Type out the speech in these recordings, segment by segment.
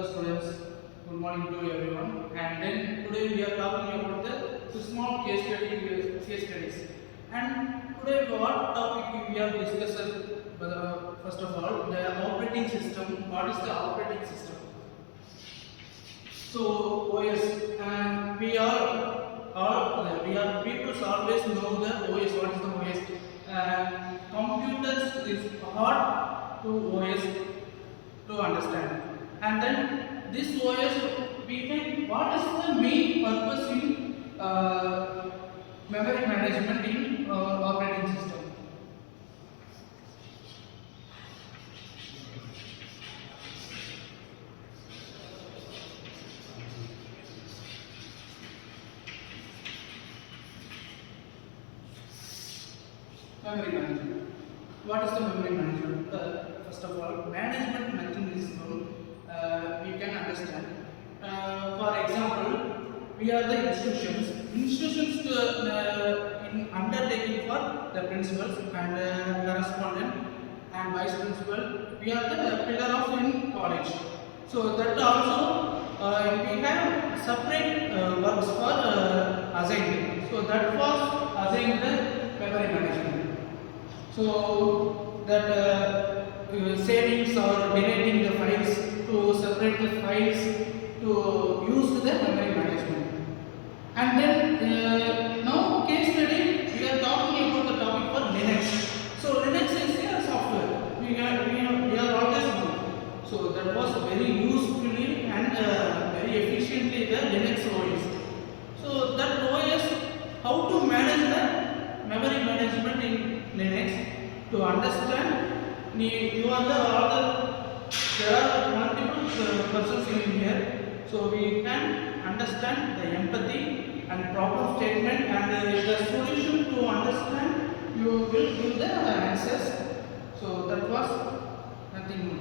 Hello students, good morning to everyone. And then today we are talking about the small case studies. And today what topic we are discussing? First of all, the operating system. What is the operating system? So OS, and we are people always know the OS. What is the OS? Computers is hard to OS to understand. And then this OS, we can, what is the main purpose in memory management in operating system? Memory management. What is the memory management? First of all, management nothing is known. We can understand. For example, we are the institutions. Institutions in undertaking for the principals and correspondent and vice principal. We are the pillar of in college. So that also we have separate works for assigned. So that was assigned the memory management. So that savings or deleting the files to separate the files to use the memory management. And then now case study we are talking about the topic for Linux. So Linux is a software. We are always know. So that was very usefully and very efficiently the Linux OS. So that OS, how to manage the memory management in Linux, to understand, you are the other, there are multiple persons in here, so we can understand the empathy and problem statement and the solution to understand, you will give the answers. So that was nothing.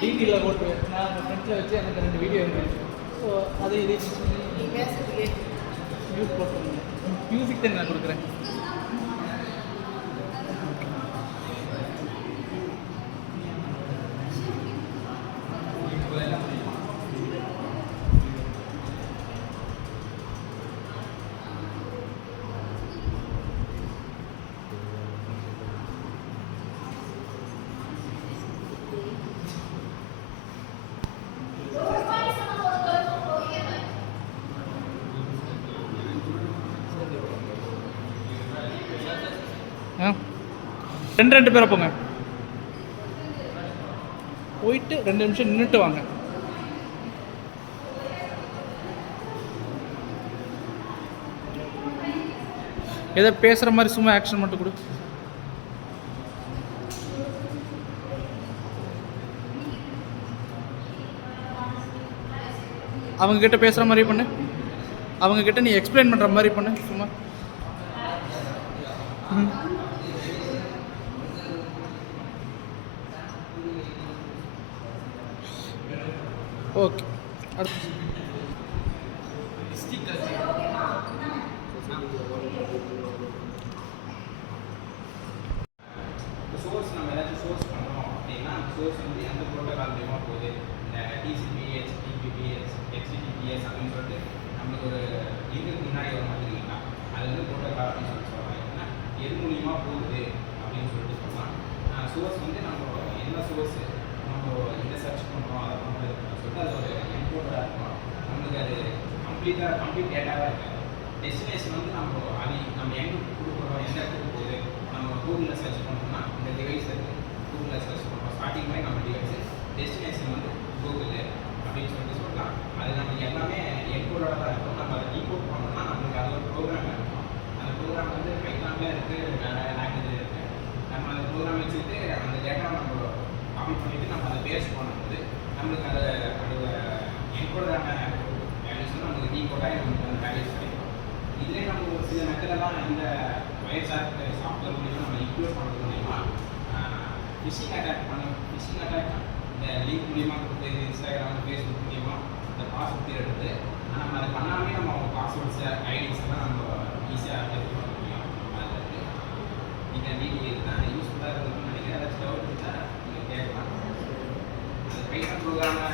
டீட்டெயிலாக போட்டு நான் அந்த ஃப்ரெண்ட்ஸில் வச்சு எனக்கு 2 வீடியோ இருந்துச்சு. ஸோ அது இது மியூட் போட்டு மியூசிக் தான் நான் கொடுக்குறேன். ரெண்டு பேரை போங்க, போயிட்டு 2 நிமிஷம் நின்றுட்டு வாங்க. ஏதோ பேசுகிற மாதிரி சும்மா ஆக்ஷன் மட்டும் கொடு. அவங்க கிட்ட பேசுகிற மாதிரி பண்ணு, அவங்க கிட்ட நீ எக்ஸ்பிளைன் பண்ணுற மாதிரி பண்ணு சும்மா. ஓகே, அடுத்து சோர்ஸ் நம்ம ஏதாச்சும் சோர்ஸ் பண்ணுறோம் அப்படின்னா சோர்ஸ் வந்து எந்த ப்ரோட்டோகால் மூலமாக போகுது, இந்த டிசிபிஎஸ், டிபிபிஎஸ், ஹெச்டிடிபிஎஸ் அப்படின்னு சொல்லிட்டு நம்மளுக்கு ஒரு இதுக்கு முன்னாடி ஒரு மாதிரி இருக்கலாம். அது வந்து ப்ரோட்டோகால் அப்படின்னு சொல்கிறாங்க. ஏன்னா எது மூலியமாக போகுது அப்படின்னு சொல்லிட்டு சொல்லலாம். சோர்ஸ் வந்து நம்ம என்ன சோர்ஸு நம்ம எந்த சர்ச் பண்ணுறோம் அதை பண்ணுறது சொல்லிட்டு அது ஒரு என்கோடராக இருக்கும். நம்மளுக்கு அது கம்ப்ளீட் டேட்டாவாக இருக்காது. டெஸ்டினேஷன் வந்து நம்ம எங்கே கொடுக்குறோம், எந்த இடத்துக்கு போகுது, நம்ம கூகுளில் சர்ச் பண்ணோம்னா இந்த டிவைஸ் இருக்குது, கூகுளில் சர்ச் பண்ணுறோம். ஸ்டார்டிங் மாதிரி நம்ம டிவைஸு, டெஸ்டினேஷன் வந்து கூகுள் அப்படின்னு சொல்லிட்டு சொல்லலாம். அது நமக்கு எல்லாமே என்கோடோட தான் இருக்கும். நம்ம அதை டீகோட் பண்ணோம்னா நம்மளுக்கு அது ஒரு ப்ரோக்ராம் இருக்கும். அந்த ப்ரோக்ராம் வந்து பைத்தான்ல இருக்குது, வேறு லாங்குவேஜில் இருக்குது. டேட்டாவை நம்ம காப்பி பண்ணிவிட்டு நம்ம அந்த பேஸ்ட் பண்ணும்போது நம்மளுக்கு அதை அதோட என்கோடான வேல்யூஸ் வந்து நமக்கு டீகோடாக நமக்கு அந்த வேல்யூஸ் கிடைக்கும். இதுலேயே நம்ம ஒரு சில மெத்தடெல்லாம் இந்த வயசார் சாஃப்ட்வேர் மூலிமா நம்ம இன்க்ளூட் பண்ணுறது மூலிமா ஃபிஷிங் அட்டாக் இந்த லிங்க் மூலிமா கொடுத்து இன்ஸ்டாகிராம் ஃபேஸ்புக் மூலிமா இந்த பாஸ்வேர்ட் எடுத்து நம்ம அதை பண்ணாமே நம்ம அவங்க பாஸ்வேர்ட்ஸ் ஐடிஸ் எல்லாம் நம்ம ஈஸியாக எடுத்து பண்ண முடியும். அதில் இருக்குது நீங்கள் வீடியோ இதுதான் யூஸ்ஃபுல்லாக இருக்குதுன்னு நினைக்கிறேன். ஏதாச்சும் டவுட் இருந்தால் நீங்கள் கேட்கலாம். அந்த பைத்தன் ப்ரோக்ராமை